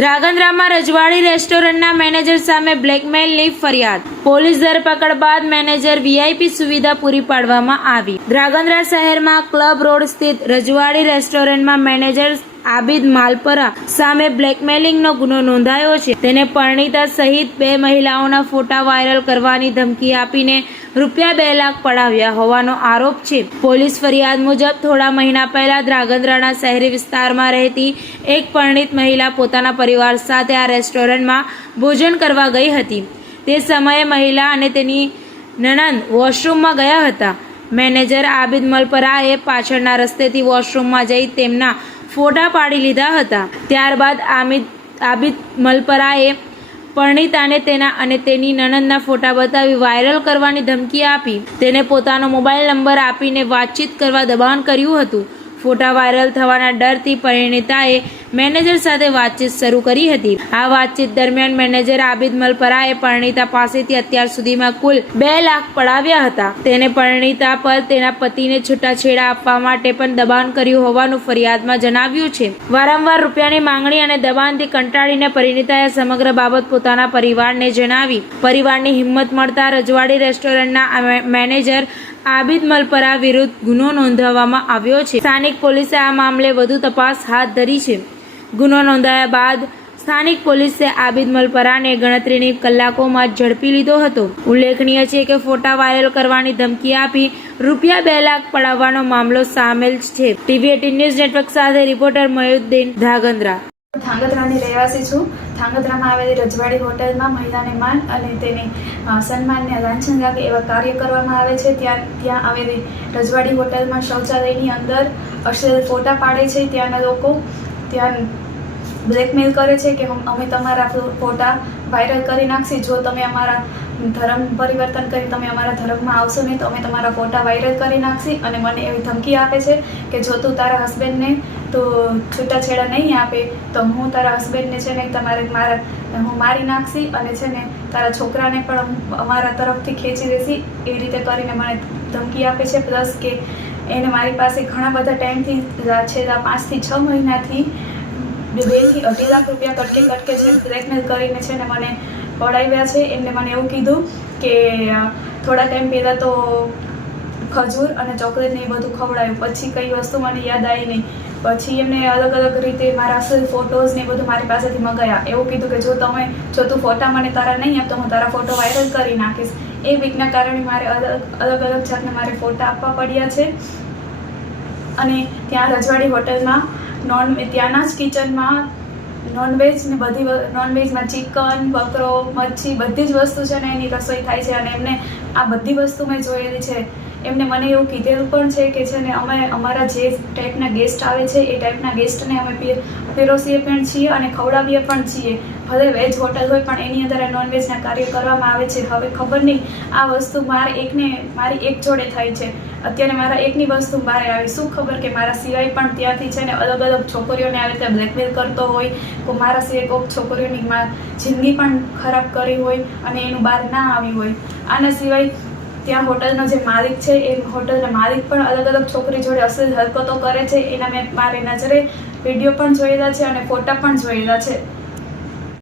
ધ્રાંગધ્રામાં રજવાડી રેસ્ટોરન્ટના મેનેજર સામે બ્લેકમેલની ફરિયાદ. પોલીસ ધરપકડ બાદ મેનેજર વીઆઈપી સુવિધા પૂરી પાડવામાં આવી. ધ્રાંગધ્રા શહેરમાં ક્લબ રોડ સ્થિત રજવાડી રેસ્ટોરન્ટમાં મેનેજર આબિદ માલપરા સામે બ્લેકમેલિંગનો ગુનો નોંધાયો છે. તેને પરણિતા સહિત 2 મહિલાઓના ફોટા વાયરલ કરવાની ધમકી આપીને રૂપિયા 2 લાખ પડાવ્યા હોવાનો આરોપ છે. પોલીસ ફરિયાદ મુજબ થોડા મહિના પહેલા ધ્રાંગધ્રાના શહેરી વિસ્તારમાં રહેતી એક પરણિત મહિલા પોતાના પરિવાર સાથે આ રેસ્ટોરન્ટમાં ભોજન કરવા ગઈ હતી. તે સમયે મહિલા અને તેની નણંદ વોશરૂમમાં ગયા હતા. મેનેજર આબિદ મલપરાએ પાછળના રસ્તેથી વોશરૂમમાં જઈ તેમના ફોટા પાડી લીધા હતા. ત્યારબાદ આબિદ મલપરાએ પરણિતાને તેના અને તેની નણંદના ફોટા બતાવી વાયરલ કરવાની ધમકી આપી. તેને પોતાનો મોબાઈલ નંબર આપીને વાતચીત કરવા દબાણ કર્યું હતું. ફોટા વાયરલ થવાના ડરથી પરણિતાએ મેનેજર સાથે વાતચીત શરૂ કરી હતી. આ વાતચીત દરમિયાન મેનેજર આબિદ મલપરાએ પરણિતા પાસેથી અત્યાર સુધીમાં કુલ 2 લાખ પડાવ્યા હતા. તેને પરણિતા પર તેના પતિને છૂટાછેડા આપવા માટે પણ દબાણ કર્યું હોવાનું ફરિયાદમાં જણાવ્યું છે. વારંવાર રૂપિયાની માંગણી અને દબાણથી કંટાળીને પરણિતાએ સમગ્ર બાબત પોતાના પરિવારને જણાવી. પરિવારની હિંમત મળતા રજવાડી રેસ્ટોરન્ટના મેનેજર આબિદ મલપરા વિરુદ્ધ ગુનો નોંધવામાં આવ્યો છે. સ્થાનિક પોલીસે આ મામલે વધુ તપાસ હાથ ધરી છે. ગુનો નોંધાયા બાદ સ્થાનિક પોલીસે આબિદ મલપરાને ગણતરીની કલાકોમાં ઝડપી લીધો હતો. ઉલ્લેખનીય છે કે ફોટા વાયરલ કરવાની ધમકી આપી રૂપિયા 2 લાખ પડાવવાનો મામલો સામેલ છે. TV18 ન્યૂઝ નેટવર્ક સાથે રિપોર્ટર મયુદ્દીન, ધ્રાંગધ્રા. ધ્રાંગધ્રાની રહેવાસી છું. ધ્રાંગધ્રામાં આવેલી રજવાડી હોટલમાં મહિલાને માન અને તેની સન્માનને લાંછન લાગે એવા કાર્ય કરવામાં આવે છે. ત્યાં આવેલી રજવાડી હોટલમાં શૌચાલયની અંદર અશ્લીલ ફોટા પાડે છે. ત્યાંના લોકો ત્યાં બ્લેકમેલ કરે છે કે અમે તમારા ફોટા વાયરલ કરી નાખશી. જો તમે અમારા ધર્મ પરિવર્તન કરી તમે અમારા ધર્મમાં આવશો નહીં તો અમે તમારા ફોટા વાયરલ કરી નાખશી. અને મને એવી ધમકી આપે છે કે જો તું તારા હસબન્ડને તો છૂટાછેડા નહીં આપે તો હું તારા હસબન્ડને છે ને હું મારી નાખશી અને છે ને તારા છોકરાને પણ અમારા તરફથી ખેંચી દેશી. એવી રીતે કરીને મને ધમકી આપે છે. પ્લસ કે એને મારી પાસે ઘણા બધા ટાઈમથી છેલ્લા 5 થી 6 મહિનાથી 2 થી 2.5 લાખ રૂપિયા કટકે છે બ્લેકમેલ કરીને છે ને મને પડાવ્યા છે. એમને મને એવું કીધું કે થોડા ટાઈમ પહેલાં તો ખજૂર અને ચોકલેટ ને એ બધું ખવડાવ્યું. પછી કઈ વસ્તુ મને યાદ આવી નહીં. પછી એમને અલગ અલગ રીતે મારા અસલ ફોટોઝ ને બધું મારી પાસેથી મંગાવ્યા. એવું કીધું કે જો તું ફોટા મને તારા નહીં આપ તો હું તારા ફોટો વાયરલ કરી નાખીશ. એ વીકના કારણે મારે અલગ અલગ જાતના મારે ફોટા આપવા પડ્યા છે. અને ત્યાં રજવાડી હોટલમાં ત્યાંના જ કિચનમાં નોનવેજ ને નોનવેજમાં ચિકન, બકરો, મચ્છી બધી જ વસ્તુ છે ને એની રસોઈ થાય છે. અને એમને આ બધી વસ્તુ મેં જોયેલી છે. એમને મને એવું કીધેલું પણ છે કે છે ને અમે અમારા જે ટાઈપના ગેસ્ટ આવે છે એ ટાઈપના ગેસ્ટને અમે પીરસીએ પણ છીએ અને ખવડાવીએ પણ છીએ. ભલે વેજ હોટલ હોય પણ એની અંદર નોનવેજના કાર્ય કરવામાં આવે છે. હવે ખબર નહીં આ વસ્તુ મારી એક જોડે થાય છે. અત્યારે મારા એકની વસ્તુ બહાર આવી. શું ખબર કે મારા સિવાય પણ ત્યાંથી છે ને અલગ અલગ છોકરીઓને આવી રીતે બ્લેકમેલ કરતો હોય. મારા સિવાય કોઈક છોકરીઓની જિંદગી પણ ખરાબ કરી હોય અને એનું બહાર ના આવી હોય. આના સિવાય ત્યાં હોટલનો જે માલિક છે એ હોટલના માલિક પણ અલગ અલગ છોકરી જોડે અશ્લીલ હરકતો કરે છે. એના મેં મારી નજરે વિડીયો પણ જોયેલા છે અને ફોટા પણ જોયેલા છે.